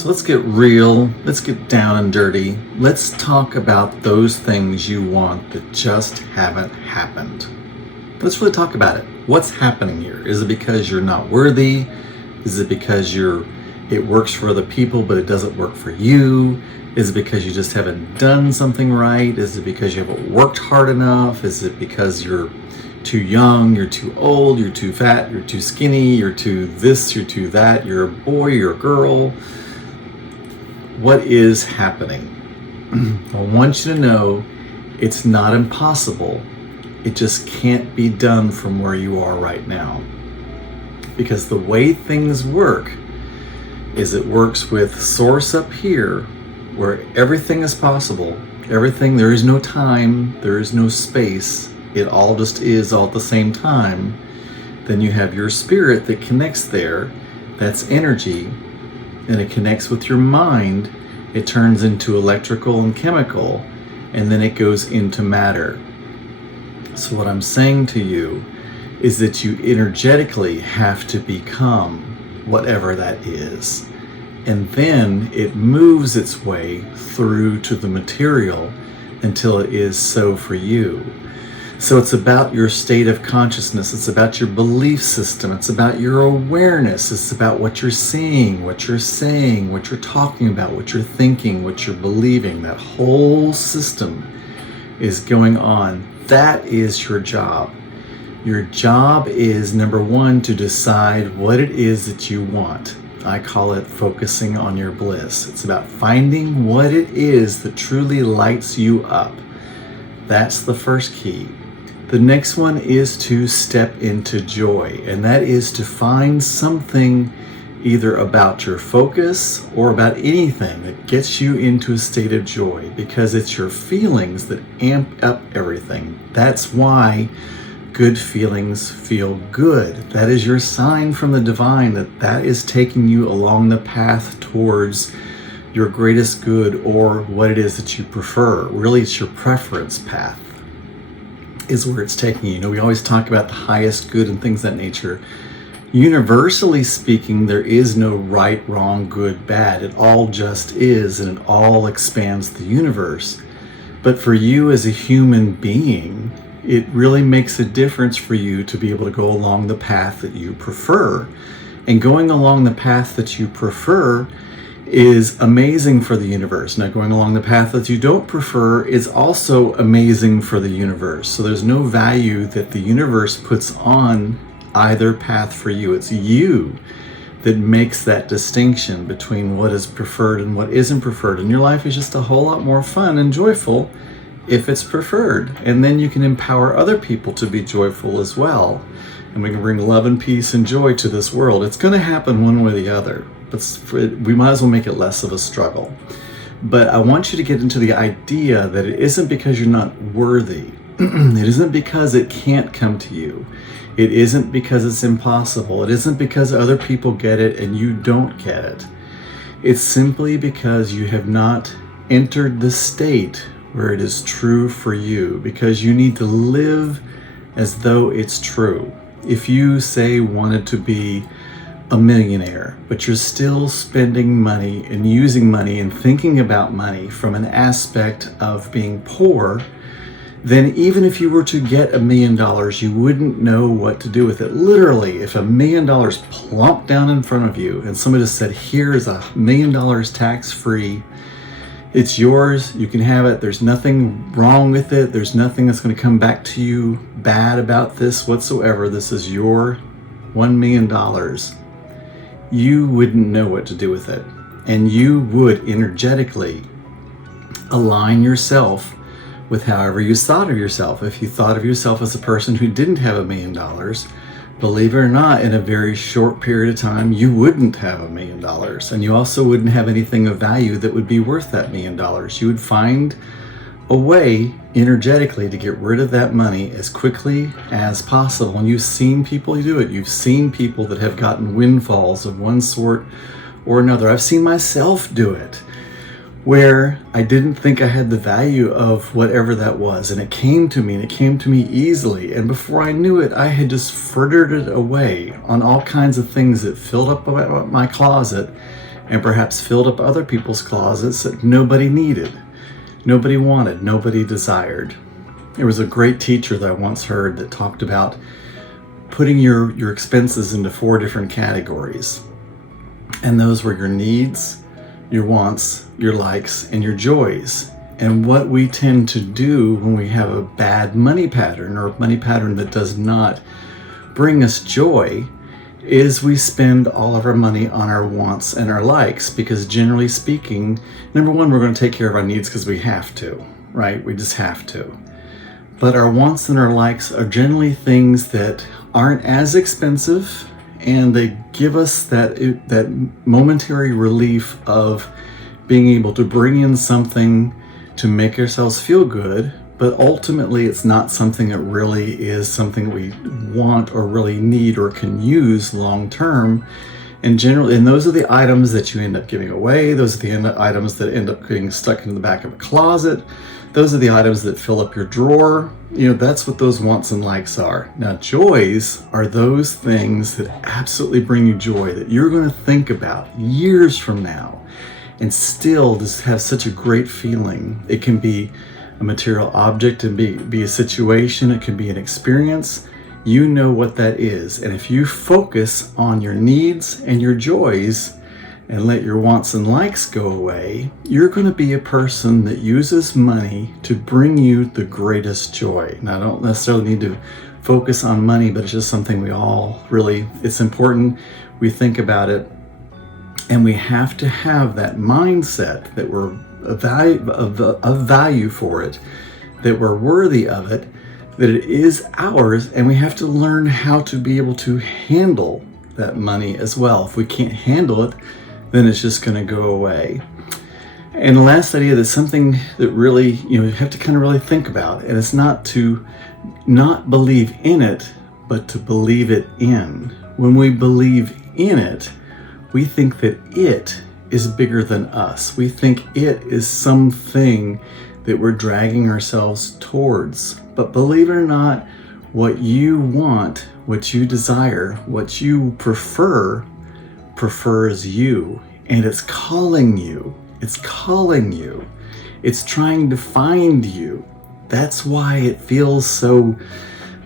So let's get real, let's get down and dirty. Let's talk about those things you want that just haven't happened. Let's really talk about it. What's happening here? Is it because you're not worthy? Is it because it works for other people but it doesn't work for you? Is it because you just haven't done something right? Is it because you haven't worked hard enough? Is it because you're too young, you're too old, you're too fat, you're too skinny, you're too this, you're too that, you're a boy, you're a girl? What is happening? I want you to know it's not impossible. It just can't be done from where you are right now. Because the way things work is it works with source up here, where everything is possible. Everything, there is no time, there is no space. It all just is all at the same time. Then you have your spirit that connects there. That's energy. And it connects with your mind. It turns into electrical and chemical, and then it goes into matter. So what I'm saying to you is that you energetically have to become whatever that is. And then it moves its way through to the material until it is so for you. So it's about your state of consciousness. It's about your belief system. It's about your awareness. It's about what you're seeing, what you're saying, what you're talking about, what you're thinking, what you're believing. That whole system is going on. That is your job. Your job is, number one, to decide what it is that you want. I call it focusing on your bliss. It's about finding what it is that truly lights you up. That's the first key. The next one is to step into joy, and that is to find something either about your focus or about anything that gets you into a state of joy, because it's your feelings that amp up everything. That's why good feelings feel good. That is your sign from the divine that is taking you along the path towards your greatest good, or what it is that you prefer. Really, it's your preference path is where it's taking you. You know, we always talk about the highest good and things of that nature. Universally speaking, there is no right, wrong, good, bad. It all just is, and it all expands the universe. But for you as a human being, it really makes a difference for you to be able to go along the path that you prefer. And going along the path that you prefer is amazing for the universe. Now, going along the path that you don't prefer is also amazing for the universe. So there's no value that the universe puts on either path for you. It's you that makes that distinction between what is preferred and what isn't preferred. And your life is just a whole lot more fun and joyful if it's preferred. And then you can empower other people to be joyful as well. And we can bring love and peace and joy to this world. It's going to happen one way or the other, but we might as well make it less of a struggle. But I want you to get into the idea that it isn't because you're not worthy. It isn't because it can't come to you. It isn't because it's impossible. It isn't because other people get it and you don't get it. It's simply because you have not entered the state where it is true for you, because you need to live as though it's true. If you, say, wanted to be a millionaire, but you're still spending money and using money and thinking about money from an aspect of being poor, then even if you were to get $1 million, you wouldn't know what to do with it. Literally, if $1 million plopped down in front of you and somebody just said, here is $1 million tax-free, it's yours, you can have it, there's nothing wrong with it, there's nothing that's going to come back to you bad about this whatsoever, this is your $1 million, you wouldn't know what to do with it. And you would energetically align yourself with however you thought of yourself. If you thought of yourself as a person who didn't have $1 million, believe it or not, in a very short period of time, you wouldn't have $1 million. And you also wouldn't have anything of value that would be worth that $1 million. You would find a way energetically to get rid of that money as quickly as possible. And you've seen people do it. You've seen people that have gotten windfalls of one sort or another. I've seen myself do it, where I didn't think I had the value of whatever that was. And it came to me, and it came to me easily. And before I knew it, I had just frittered it away on all kinds of things that filled up my closet and perhaps filled up other people's closets that nobody needed, nobody wanted, nobody desired. There was a great teacher that I once heard that talked about putting your expenses into 4 different categories. And those were your needs, your wants, your likes, and your joys. And what we tend to do when we have a bad money pattern, or a money pattern that does not bring us joy, is we spend all of our money on our wants and our likes, because generally speaking, number one, we're going to take care of our needs because we have to, right? We just have to. But our wants and our likes are generally things that aren't as expensive, and they give us that momentary relief of being able to bring in something to make ourselves feel good, but ultimately it's not something that really is something we want or really need or can use long term. And generally, and those are the items that you end up giving away. Those are the items that end up getting stuck in the back of a closet. Those are the items that fill up your drawer. That's what those wants and likes are. Now, joys are those things that absolutely bring you joy, that you're going to think about years from now and still just have such a great feeling. It can be a material object, and be a situation, it can be an experience. You know what that is. And if you focus on your needs and your joys and let your wants and likes go away, you're going to be a person that uses money to bring you the greatest joy. Now, I don't necessarily need to focus on money, but it's just something we all really, it's important we think about it. And we have to have that mindset that we're of value for it, that we're worthy of it, that it is ours, and we have to learn how to be able to handle that money as well. If we can't handle it, then it's just going to go away. And the last idea, that's something that really, you have to kind of really think about, and it's not to not believe in it, but to believe it in. When we believe in it, we think that it is bigger than us. We think it is something that we're dragging ourselves towards. But believe it or not, what you want, what you desire, what you prefer, prefers you. And it's calling you. It's calling you. It's trying to find you. That's why it feels so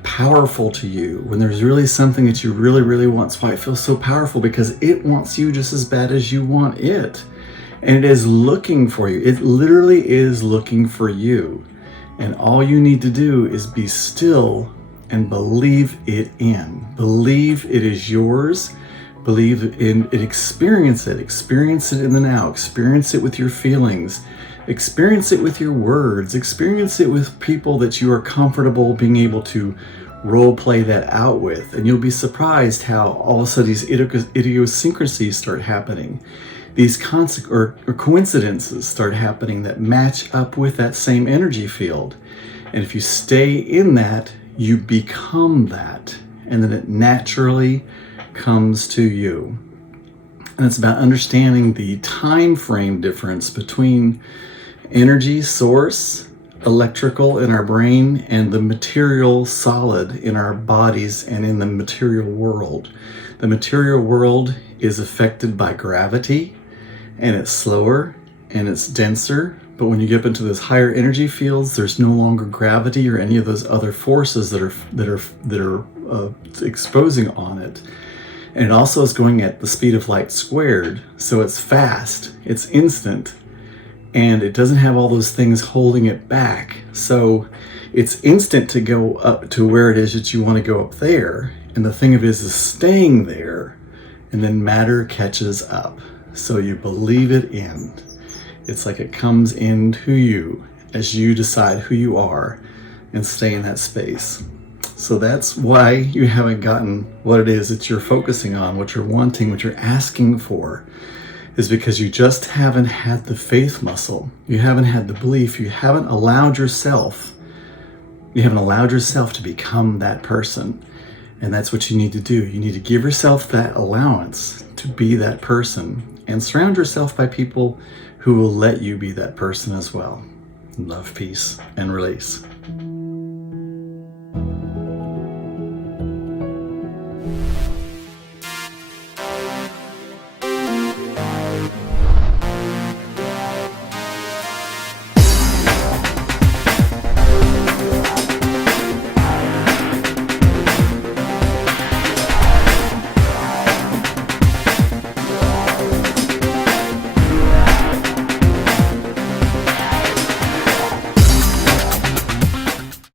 powerful to you when there's really something that you really, really want. That's why it feels so powerful, because it wants you just as bad as you want it. And it is looking for you. It literally is looking for you. And all you need to do is be still and believe it in. Believe it is yours. Believe in it. Experience it. Experience it in the now. Experience it with your feelings. Experience it with your words. Experience it with people that you are comfortable being able to role play that out with. And you'll be surprised how all of a sudden these idiosyncrasies start happening. These coincidences start happening that match up with that same energy field. And if you stay in that, you become that. And then it naturally comes to you. And it's about understanding the time frame difference between energy source, electrical in our brain, and the material solid in our bodies and in the material world. The material world is affected by gravity, and it's slower and it's denser. But when you get up into those higher energy fields, there's no longer gravity or any of those other forces that are exposing on it. And it also is going at the speed of light squared. So it's fast, it's instant, and it doesn't have all those things holding it back. So it's instant to go up to where it is that you want to go up there. And the thing of it is staying there, and then matter catches up. So you believe it in. It's like it comes into you as you decide who you are and stay in that space. So that's why you haven't gotten what it is that you're focusing on, what you're wanting, what you're asking for, is because you just haven't had the faith muscle. You haven't had the belief. You haven't allowed yourself to become that person. And that's what you need to do. You need to give yourself that allowance to be that person, and surround yourself by people who will let you be that person as well. Love, peace, and release.